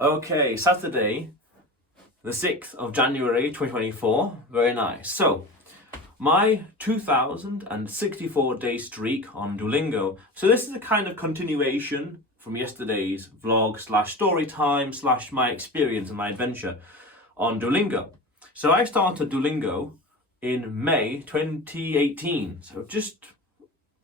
Okay, Saturday, the 6th of January 2024. Very nice. So, my 2064-day streak on Duolingo. So this is a kind of continuation from yesterday's vlog slash story time slash my experience and my adventure on Duolingo. So I started Duolingo in May 2018, so just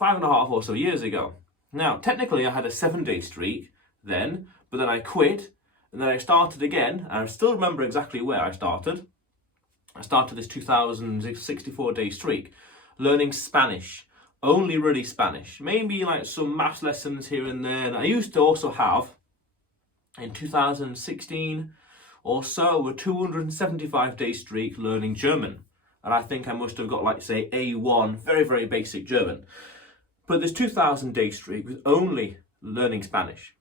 5.5 or so years ago. Now, technically I had a 7-day streak then, but then I quit, and then I started again, and I still remember exactly where I started. I started this 2064-day streak learning Spanish, only really Spanish. Maybe like some maths lessons here and there. And I used to also have, in 2016 or so, a 275-day streak learning German. And I think I must have got, like, say, A1, very, very basic German. But this 2,000-day streak was only learning Spanish.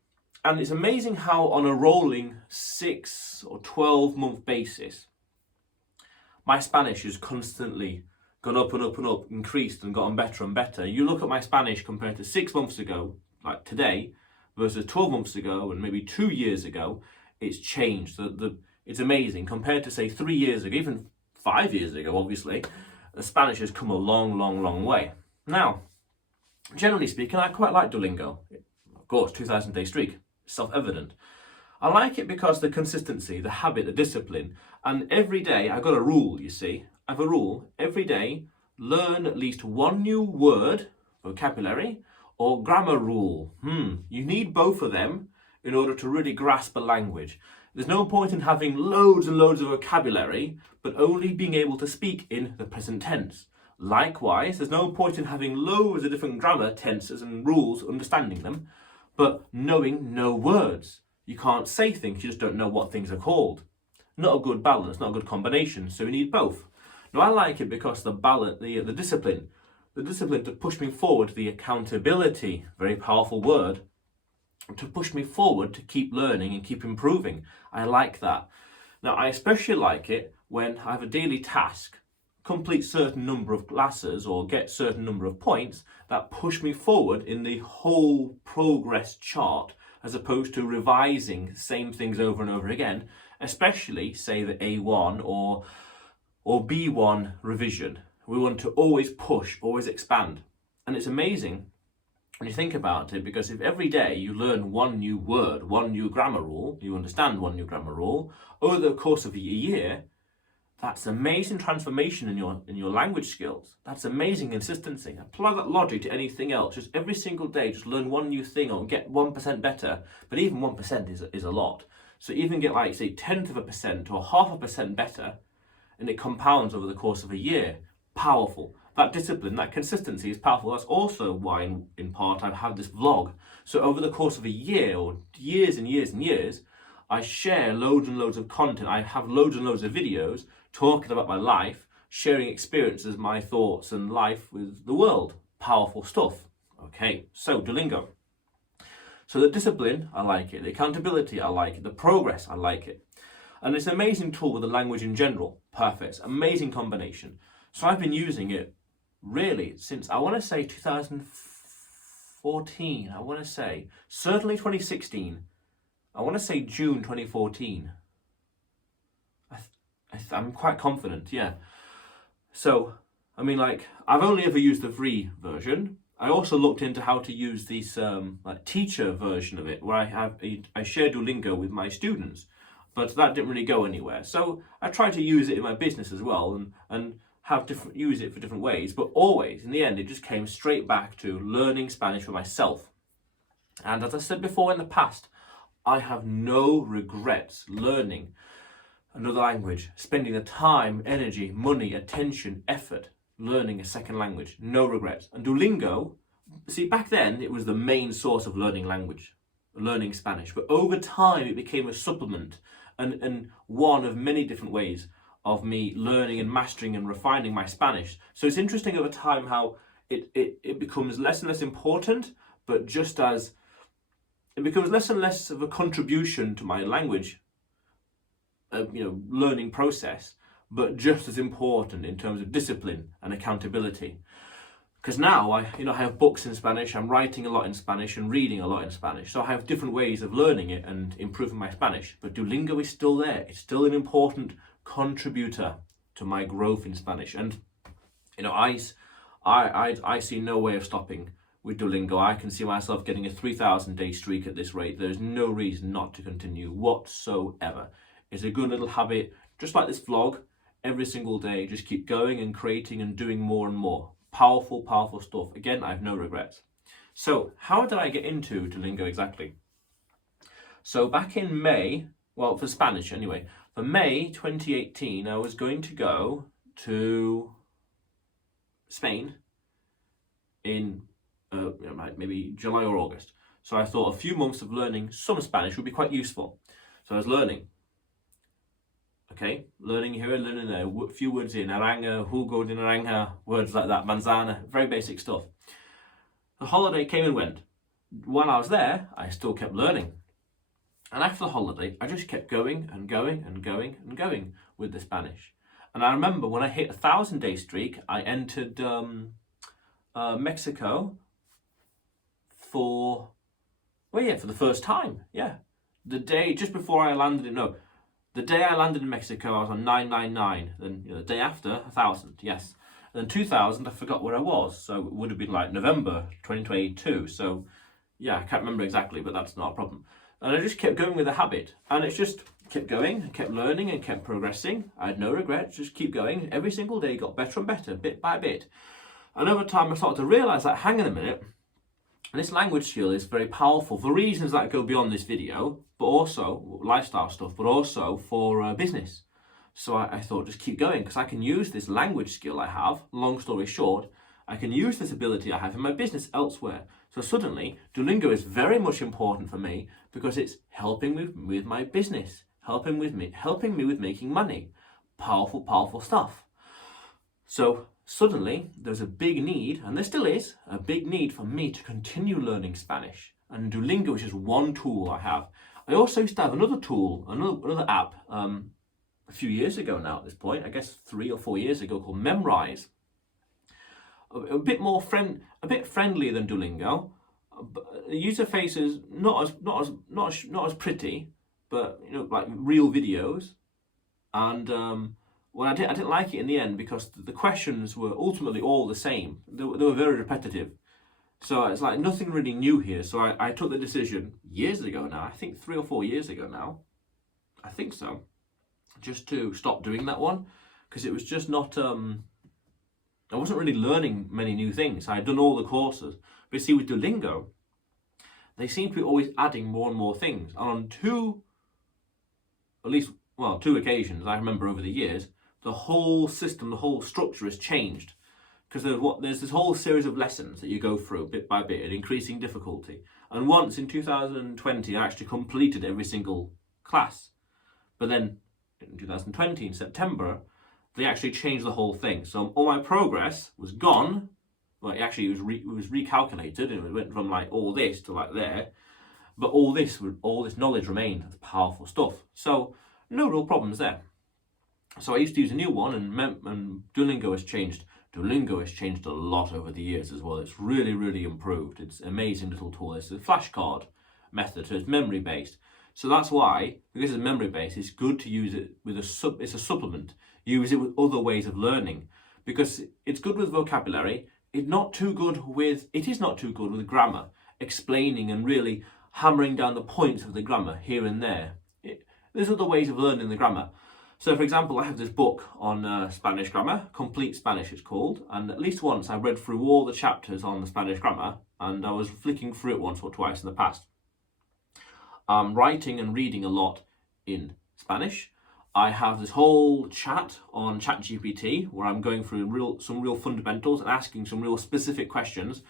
And it's amazing how on a rolling 6 or 12-month basis, my Spanish has constantly gone up and up and up, increased and gotten better and better. You look at my Spanish compared to 6 months ago, like today, versus 12 months ago and maybe 2 years ago, it's changed. It's amazing. Compared to, say, 3 years ago, even 5 years ago, obviously, the Spanish has come a long, long, long way. Now, generally speaking, I quite like Duolingo. Of course, 2,000-day streak, self-evident. I like it because the consistency, the habit, the discipline, and every day I've got a rule, you see. I have a rule, every day, learn at least one new word, vocabulary, or grammar rule. You need both of them in order to really grasp a language. There's no point in having loads and loads of vocabulary, but only being able to speak in the present tense. Likewise, there's no point in having loads of different grammar, tenses and rules, understanding them, but knowing no words. You can't say things, you just don't know what things are called. Not a good balance, not a good combination, so we need both. Now, I like it because the balance, the discipline to push me forward, the accountability, very powerful word, to push me forward to keep learning and keep improving. I like that. Now, I especially like it when I have a daily task, complete certain number of classes or get certain number of points that push me forward in the whole progress chart, as opposed to revising the same things over and over again, especially, say, the A1 or B1 revision. We want to always push, always expand. And it's amazing when you think about it, because if every day you learn one new word, one new grammar rule, you understand one new grammar rule, over the course of a year, that's amazing transformation in your language skills. That's amazing consistency. Apply that logic to anything else. Just every single day, just learn one new thing or get 1% better. But even 1% is a lot. So even get, like, say, 1/10% or 0.5% better, and it compounds over the course of a year. Powerful. That discipline, that consistency is powerful. That's also why, in part, I've had this vlog. So over the course of a year, or years and years and years, I share loads and loads of content. I have loads and loads of videos talking about my life, sharing experiences, my thoughts and life with the world. Powerful stuff. Okay, so Duolingo. So the discipline, I like it. The accountability, I like it. The progress, I like it. And it's an amazing tool with the language in general. Perfect. Amazing combination. So I've been using it really since, I want to say, 2014. I want to say, certainly 2016. I want to say June 2014. I'm quite confident, yeah. So, I mean, like, I've only ever used the free version. I also looked into how to use this like teacher version of it, where I share Duolingo with my students, but that didn't really go anywhere. So I tried to use it in my business as well, and use it for different ways. But always, in the end, it just came straight back to learning Spanish for myself. And as I said before in the past, I have no regrets learning another language, spending the time, energy, money, attention, effort, learning a second language. No regrets. And Duolingo, see, back then it was the main source of learning language, learning Spanish. But over time it became a supplement and one of many different ways of me learning and mastering and refining my Spanish. So it's interesting over time how it becomes less and less important, but just as it becomes less and less of a contribution to my language learning process, but just as important in terms of discipline and accountability. because now I have books in Spanish, I'm writing a lot in Spanish and reading a lot in Spanish. So I have different ways of learning it and improving my Spanish. But Duolingo is still there. It's still an important contributor to my growth in Spanish. And I see no way of stopping with Duolingo. I can see myself getting a 3,000 day streak at this rate. There's no reason not to continue whatsoever. It's a good little habit, just like this vlog. Every single day, just keep going and creating and doing more and more. Powerful, powerful stuff. Again, I have no regrets. So how did I get into Duolingo exactly? So back in May, well, for Spanish anyway, for May 2018, I was going to go to Spain in maybe July or August. So I thought a few months of learning some Spanish would be quite useful. So I was learning. Okay, learning here and learning there. A few words in naranja, jugo de naranja, words like that, manzana, very basic stuff. The holiday came and went. While I was there, I still kept learning. And after the holiday, I just kept going and going and going and going with the Spanish. And I remember when I hit a 1,000 day streak, I entered Mexico for the first time. Yeah, the day just before I landed the day I landed in Mexico, I was on 999. Then the day after, 1,000. Yes, and then 2,000, I forgot where I was. So it would have been like November 2022. So yeah, I can't remember exactly, but that's not a problem. And I just kept going with the habit, and it's just kept going, and kept learning, and kept progressing. I had no regrets. Just keep going. Every single day got better and better, bit by bit. And over time, I started to realise that, hang on a minute, this language skill is very powerful for reasons that go beyond this video, but also lifestyle stuff, but also for business. So I thought, just keep going, because I can use this language skill I have, long story short, I can use this ability I have in my business elsewhere. So suddenly, Duolingo is very much important for me because it's helping me with my business, helping me with making money. Powerful, powerful stuff. So suddenly, there's a big need, and there still is, a big need for me to continue learning Spanish. And Duolingo is just one tool I have. I also used to have another tool, another app, a few years ago now at this point, I guess 3 or 4 years ago, called Memrise. A bit friendlier than Duolingo. But the user face is not as pretty, but like real videos. And I didn't like it in the end because the questions were ultimately all the same. They were very repetitive. So it's like nothing really new here. So I took the decision years ago now, I think 3 or 4 years ago now, I think so, just to stop doing that one, because it was just not, I wasn't really learning many new things. I had done all the courses. But you see, with Duolingo, they seem to be always adding more and more things. And on two occasions, I remember over the years, the whole system, the whole structure has changed. Because there's this whole series of lessons that you go through bit by bit at increasing difficulty. And once in 2020, I actually completed every single class. But then in 2020, in September, they actually changed the whole thing. So all my progress was gone. Well, it was recalculated, and it went from like all this to like there. But all this knowledge remained. That's powerful stuff. So no real problems there. So I used to use a new one, and Duolingo has changed. Duolingo has changed a lot over the years as well. It's really, really improved. It's an amazing little tool. It's a flashcard method, so it's memory based. So that's why, because it's memory based, it's good to use it with it's a supplement. Use it with other ways of learning, because it's good with vocabulary. It is not too good with grammar, explaining and really hammering down the points of the grammar here and there. There's other ways of learning the grammar. So, for example, I have this book on Spanish grammar, Complete Spanish it's called, and at least once I read through all the chapters on the Spanish grammar, and I was flicking through it once or twice in the past. I'm writing and reading a lot in Spanish. I have this whole chat on ChatGPT where I'm going through some real fundamentals and asking some real specific questions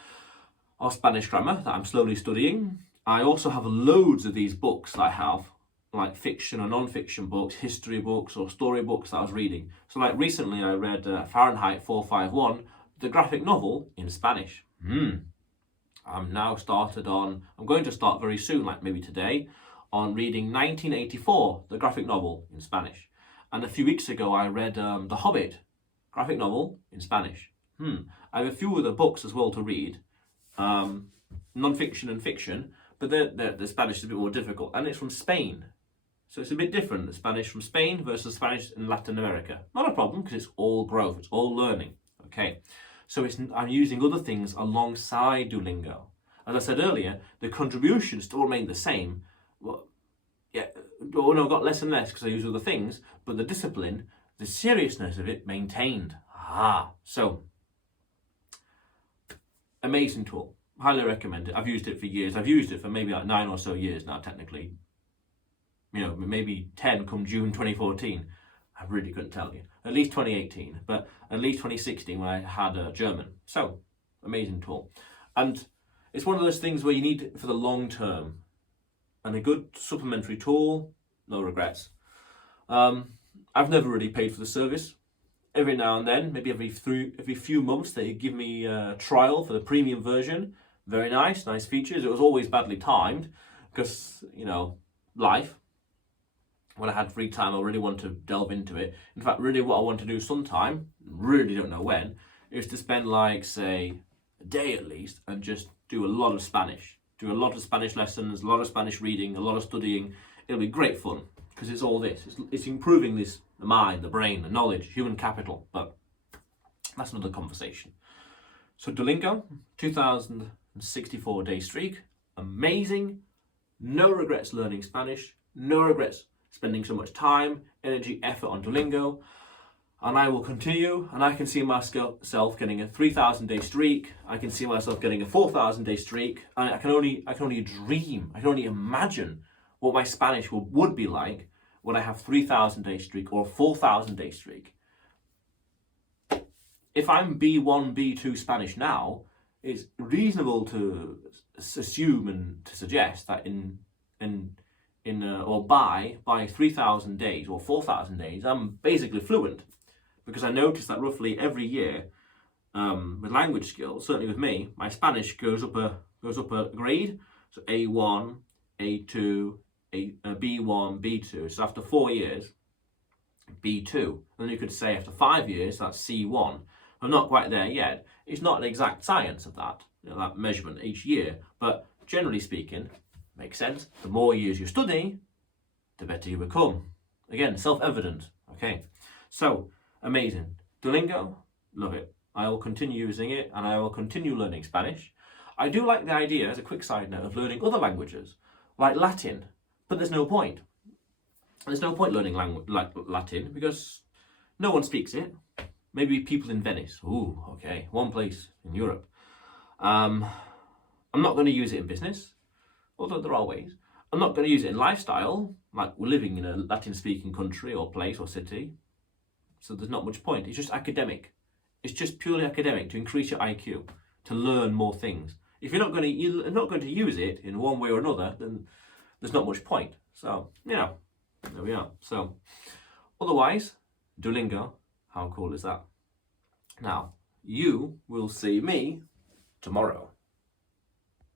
of Spanish grammar that I'm slowly studying. I also have loads of these books that I have, like fiction or non-fiction books, history books or story books that I was reading. So like recently I read Fahrenheit 451, the graphic novel in Spanish. I'm going to start very soon, like maybe today, on reading 1984, the graphic novel in Spanish. And a few weeks ago I read The Hobbit graphic novel in Spanish. I have a few other books as well to read, non-fiction and fiction, but the Spanish is a bit more difficult, and it's from Spain. So it's a bit different, the Spanish from Spain versus Spanish in Latin America. Not a problem, because it's all growth, it's all learning, okay? So I'm using other things alongside Duolingo. As I said earlier, the contributions still remain the same. Well, yeah, no, got less and less because I use other things, but the discipline, the seriousness of it maintained. So amazing tool. Highly recommend it. I've used it for years. I've used it for maybe like 9 or so years now, technically. You know, maybe 10 come June 2014. I really couldn't tell you. At least 2018, but at least 2016 when I had German. So, amazing tool. And it's one of those things where you need it for the long term. And a good supplementary tool, no regrets. I've never really paid for the service. Every now and then, maybe every few months, they give me a trial for the premium version. Very nice features. It was always badly timed because, you know, life. When I had free time, I really wanted to delve into it. In fact, really what I want to do sometime, really don't know when, is to spend like, say, a day at least and just do a lot of Spanish. Do a lot of Spanish lessons, a lot of Spanish reading, a lot of studying. It'll be great fun because it's all this. It's improving the mind, the brain, the knowledge, human capital. But that's another conversation. So Duolingo, 2,064-day streak. Amazing. No regrets learning Spanish. No regrets spending so much time, energy, effort on Duolingo. And I will continue, and I can see myself getting a 3,000-day streak. I can see myself getting a 4,000-day streak. And I can only dream, I can only imagine what my Spanish would be like when I have 3,000-day streak or a 4,000-day streak. If I'm B1, B2 Spanish now, it's reasonable to assume and to suggest that by 3,000 days or 4,000 days, I'm basically fluent. Because I noticed that roughly every year, with language skills, certainly with me, my Spanish goes up a grade. So A1, A2, B1, B2. So after 4 years, B2. And then you could say after 5 years, that's C1. I'm not quite there yet. It's not an exact science of that, that measurement each year. But generally speaking, makes sense. The more years you study, the better you become. Again, self-evident. Okay, so amazing. Duolingo, love it. I will continue using it and I will continue learning Spanish. I do like the idea, as a quick side note, of learning other languages, like Latin, but there's no point. There's no point learning Latin because no one speaks it. Maybe people in Venice. Ooh, okay, one place in Europe. I'm not going to use it in business, although there are ways. I'm not going to use it in lifestyle, like we're living in a Latin-speaking country or place or city. So there's not much point. It's just academic. It's just purely academic to increase your IQ, to learn more things. If you're not going to use it in one way or another, then there's not much point. So, there we are. So, otherwise, Duolingo, how cool is that? Now, you will see me tomorrow.